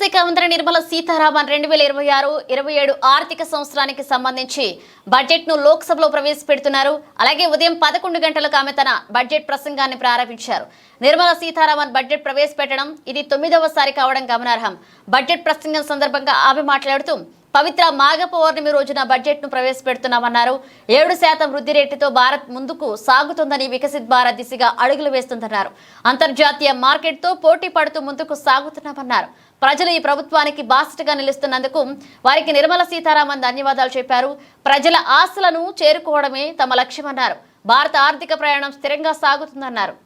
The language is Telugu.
శాఖ మంత్రి నిర్మల సీతారామన్ 2026-27 ఆర్థిక సంవత్సరానికి సంబంధించి బడ్జెట్ను లోక్సభలో ప్రవేశపెడుతున్నారు. అలాగే ఉదయం 11 గంటలకు ఆమె తన బడ్జెట్ ప్రసంగాన్ని ప్రారంభించారు. నిర్మల సీతారామన్ బడ్జెట్ ప్రవేశపెట్టడం ఇది 9వసారి కావడం గమనార్హం. బడ్జెట్ ప్రసంగం సందర్భంగా ఆమె మాట్లాడుతూ పవిత్ర మాఘ పౌర్ణమి రోజున బడ్జెట్ను ప్రవేశపెడుతున్నామన్నారు. 7% వృద్ధి రేటుతో భారత్ ముందుకు సాగుతుందని, వికసిత్ భారత్ దిశగా అడుగులు వేస్తుందన్నారు. అంతర్జాతీయ మార్కెట్తో పోటీ పడుతూ ముందుకు సాగుతున్నామన్నారు. ప్రజలు ఈ ప్రభుత్వానికి బాసటగా నిలుస్తున్నందుకు వారికి నిర్మల సీతారామన్ ధన్యవాదాలు చెప్పారు. ప్రజల ఆశలను చేరుకోవడమే తమ లక్ష్యమన్నారు. భారత ఆర్థిక ప్రయాణం స్థిరంగా సాగుతుందన్నారు.